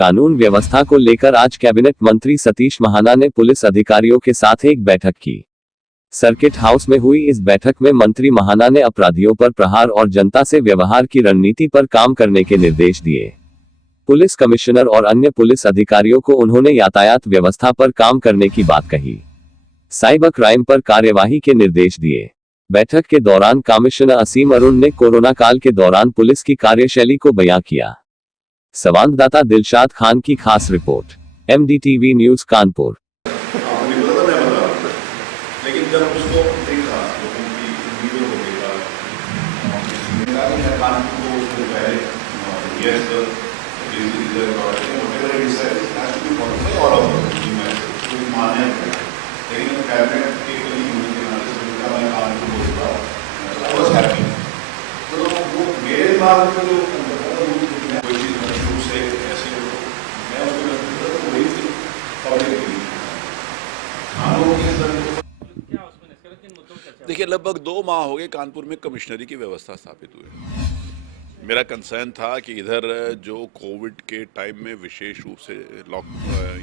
कानून व्यवस्था को लेकर आज कैबिनेट मंत्री सतीश महाना ने पुलिस अधिकारियों के साथ एक बैठक की। सर्किट हाउस में हुई इस बैठक में मंत्री महाना ने अपराधियों पर प्रहार और जनता से व्यवहार की रणनीति पर काम करने के निर्देश दिए। पुलिस कमिश्नर और अन्य पुलिस अधिकारियों को उन्होंने यातायात व्यवस्था पर काम करने की बात कही। साइबर क्राइम पर कार्यवाही के निर्देश दिए। बैठक के दौरान कमिश्नर असीम अरुण ने कोरोना काल के दौरान पुलिस की कार्यशैली को बयां किया। संवाददाता दिलशाद खान की खास रिपोर्ट, MDTV न्यूज कानपुर। लेकिन जब उसको देखा तो उनकी वीडियो को देखा, कानपुर को उसको पहले यस सर माने, लेकिन कैबिनेट के करीब होने के नाते से मैं कानपुर बोलूँगा, आई वॉज हैप्पी। तो वो मेरे दिमाग में जो कोई चीज़ शुरू से ऐसे मैं उसको वही थी पब्लिक की देखिए, लगभग 2 माह हो गए कानपुर में कमिश्नरी की व्यवस्था स्थापित हुए। मेरा कंसर्न था कि इधर जो कोविड के टाइम में विशेष रूप से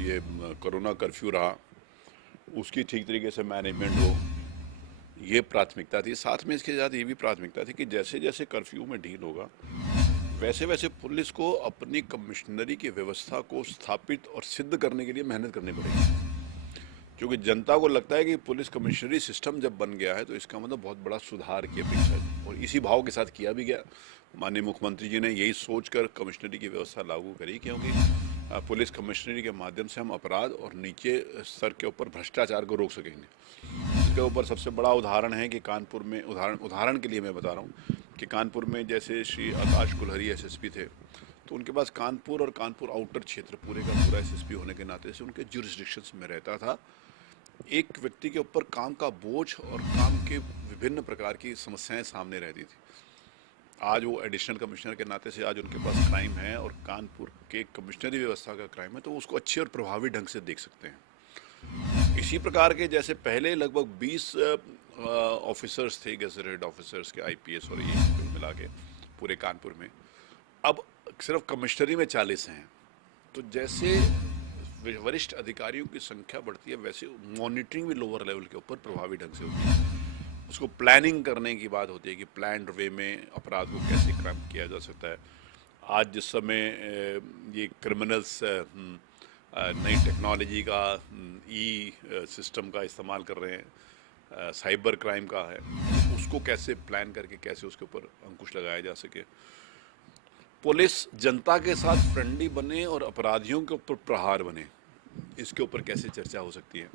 ये कोरोना कर्फ्यू रहा, उसकी ठीक तरीके से मैनेजमेंट हो, ये प्राथमिकता थी। साथ में इसके साथ ये भी प्राथमिकता थी कि जैसे जैसे कर्फ्यू में ढील होगा, वैसे वैसे पुलिस को अपनी कमिश्नरी की व्यवस्था को स्थापित और सिद्ध करने के लिए मेहनत करनी पड़ेगी। क्योंकि जनता को लगता है कि पुलिस कमिश्नरी सिस्टम जब बन गया है तो इसका मतलब बहुत बड़ा सुधार की अपेक्षा है, और इसी भाव के साथ किया भी गया। माननीय मुख्यमंत्री जी ने यही सोचकर कमिश्नरी की व्यवस्था लागू करी, क्योंकि पुलिस कमिश्नरी के माध्यम से हम अपराध और नीचे स्तर के ऊपर भ्रष्टाचार को रोक सकेंगे। इसके ऊपर सबसे बड़ा उदाहरण है कि कानपुर में, उदाहरण के लिए मैं बता रहा हूँ कि कानपुर में जैसे श्री आकाश कुल्हरी SSP थे, तो उनके पास कानपुर और कानपुर आउटर क्षेत्र पूरे का पूरा SSP होने के नाते से उनके ज्यूरिसडिक्शंस में रहता था। एक व्यक्ति के ऊपर काम का बोझ और काम के विभिन्न प्रकार की समस्याएं सामने रहती थी। आज वो एडिशनल कमिश्नर के नाते से आज उनके पास क्राइम है और कानपुर के कमिश्नरी व्यवस्था का क्राइम है, तो उसको अच्छे और प्रभावी ढंग से देख सकते हैं। इसी प्रकार के जैसे पहले लगभग 20 ऑफिसर्स थे, गेजेटेड ऑफिसर्स के, IPS और ये मिला के पूरे कानपुर में, अब सिर्फ कमिश्नरी में 40 हैं। तो जैसे वरिष्ठ अधिकारियों की संख्या बढ़ती है, वैसे मॉनिटरिंग भी लोअर लेवल के ऊपर प्रभावी ढंग से होती है। उसको प्लानिंग करने की बात होती है कि प्लान्ड वे में अपराध को कैसे क्राइम किया जा सकता है। आज जिस समय ये क्रिमिनल्स नई टेक्नोलॉजी का सिस्टम का इस्तेमाल कर रहे हैं, साइबर क्राइम का है, उसको कैसे प्लान करके कैसे उसके ऊपर अंकुश लगाया जा सके। पुलिस जनता के साथ फ्रेंडली बने और अपराधियों के ऊपर प्रहार बने, इसके ऊपर कैसे चर्चा हो सकती है।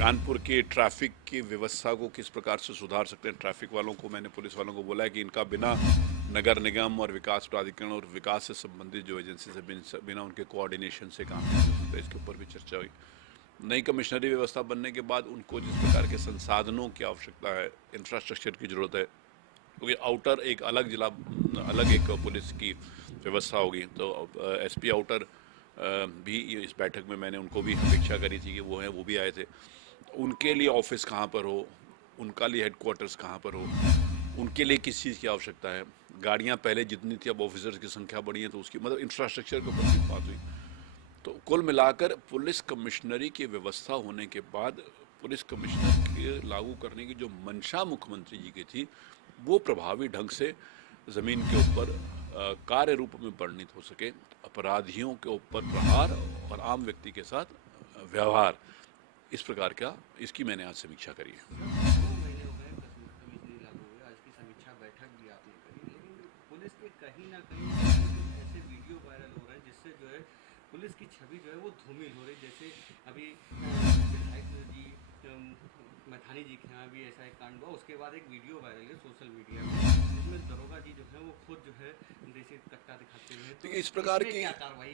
कानपुर के ट्रैफिक की व्यवस्था को किस प्रकार से सुधार सकते हैं। ट्रैफिक वालों को, मैंने पुलिस वालों को बोला है कि इनका बिना नगर निगम और विकास प्राधिकरण और विकास से संबंधित जो एजेंसी से बिना उनके कोऑर्डिनेशन से काम नहीं हो सकता। इसके ऊपर भी चर्चा हुई। नई कमिश्नरी व्यवस्था बनने के बाद उनको जिस प्रकार के संसाधनों की आवश्यकता है, इंफ्रास्ट्रक्चर की ज़रूरत है, क्योंकि आउटर एक अलग जिला, अलग एक पुलिस की व्यवस्था होगी। तो SP आउटर भी इस बैठक में मैंने उनको भी अपेक्षा करी थी कि वो हैं, वो भी आए थे। उनके लिए ऑफिस कहाँ पर हो, उनका लिए हेडक्वार्टर्स कहाँ पर हो, उनके लिए किस चीज़ की आवश्यकता है। गाड़ियाँ पहले जितनी थी, अब ऑफिसर्स की संख्या बढ़ी है, तो उसकी मतलब इंफ्रास्ट्रक्चर के ऊपर भी बात हुई। तो कुल मिलाकर पुलिस कमिश्नरी की व्यवस्था होने के बाद पुलिस कमिश्नर के लागू करने की जो मंशा मुख्यमंत्री जी की थी, वो प्रभावी ढंग से ज़मीन के ऊपर कार्य रूप में परिणित हो सके। अपराधियों के ऊपर प्रहार और आम व्यक्ति के साथ व्यवहार, इस प्रकार का, इसकी मैंने आज समीक्षा करी है। पुलिस के कहीं ना कहीं ऐसे वीडियो वायरल हो रहे हैं जिससे जो है पुलिस की छवि जो है वो धूमिल हो रही है। जैसे अभी विधायक जी मैथानी जी के यहाँ भी ऐसा एक कांड हुआ, उसके बाद एक वीडियो वायरल है सोशल मीडिया में, जिसमें दरोगा जी जो है वो खुद जो है देसी कट्टा दिखाते हैं। तो इस प्रकार की,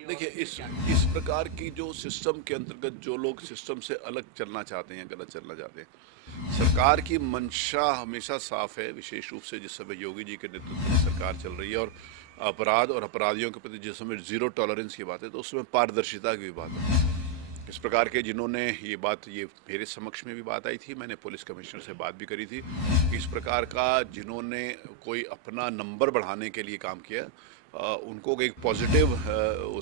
देखिए, इस प्रकार की जो सिस्टम के अंतर्गत जो लोग सिस्टम से अलग चलना चाहते हैं, गलत चलना चाहते हैं, सरकार की मंशा हमेशा साफ है। विशेष रूप से जिस समय योगी जी के नेतृत्व में सरकार चल रही है और अपराध और अपराधियों के प्रति जिस समय 0 टॉलरेंस की बात है, तो उसमें पारदर्शिता की भी बात है। इस प्रकार के जिन्होंने ये बात, ये मेरे समक्ष में भी बात आई थी, मैंने पुलिस कमिश्नर से बात भी करी थी, इस प्रकार का जिन्होंने कोई अपना नंबर बढ़ाने के लिए काम किया उनको एक पॉजिटिव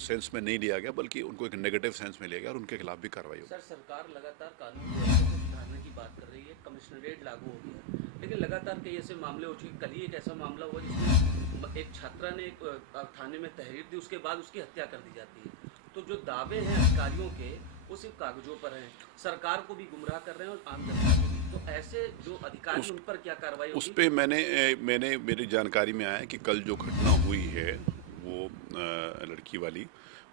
सेंस में नहीं लिया गया, बल्कि उनको एक नेगेटिव सेंस में लिया गया और उनके खिलाफ भी कार्रवाई होगी। सर, सरकार लगातार कानून व्यवस्था को सुधारने की बात कर रही है, कमिश्नरेट लागू हो गया, लेकिन लगातार कई ऐसे मामले हो चुके। कल ही एक ऐसा मामला हुआ जिसमें एक छात्रा ने एक थाने में तहरीर दी, उसके बाद उसकी हत्या कर दी जाती है। तो जो दावे हैं अधिकारियों के वो सिर्फ कागजों पर हैं, सरकार को भी गुमराह कर रहे हैं और आम जनता को भी। तो ऐसे जो अधिकारी उन पर क्या कार्रवाई उस होगी? पे मैंने मेरी जानकारी में आया है कि कल जो घटना हुई है वो लड़की वाली,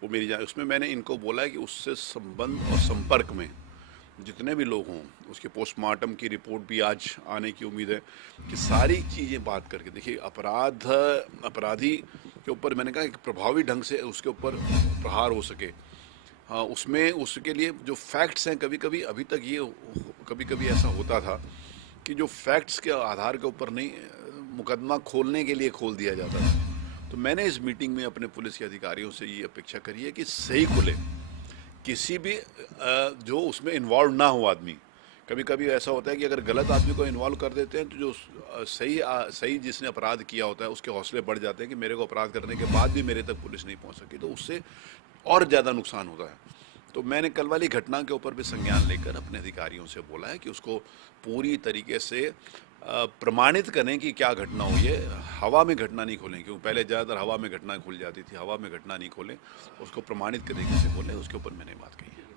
वो उसमें मैंने इनको बोला है कि उससे संबंध और संपर्क में जितने भी लोग हों, उसके पोस्टमार्टम की रिपोर्ट भी आज आने की उम्मीद है, कि सारी चीज़ें बात करके देखिए अपराधी के ऊपर मैंने कहा कि प्रभावी ढंग से उसके ऊपर प्रहार हो सके। हाँ, उसमें उसके लिए जो फैक्ट्स हैं, कभी कभी अभी तक ये कभी कभी ऐसा होता था कि जो फैक्ट्स के आधार के ऊपर नहीं, मुकदमा खोलने के लिए खोल दिया जाता था। तो मैंने इस मीटिंग में अपने पुलिस के अधिकारियों से ये अपेक्षा करी है कि सही खुले, किसी भी जो उसमें इन्वॉल्व ना हो आदमी। कभी कभी ऐसा होता है कि अगर गलत आदमी को इन्वॉल्व कर देते हैं तो जो सही जिसने अपराध किया होता है उसके हौसले बढ़ जाते हैं कि मेरे को अपराध करने के बाद भी मेरे तक पुलिस नहीं पहुंच सकी, तो उससे और ज़्यादा नुकसान होता है। तो मैंने कल वाली घटना के ऊपर भी संज्ञान लेकर अपने अधिकारियों से बोला है कि उसको पूरी तरीके से प्रमाणित करें कि क्या घटना हुई है। हवा में घटना नहीं खोलें, क्योंकि पहले ज़्यादातर हवा में घटना खुल जाती थी, हवा में घटना नहीं खोलें, उसको प्रमाणित तरीके से बोलें। उसके ऊपर मैंने बात कही है।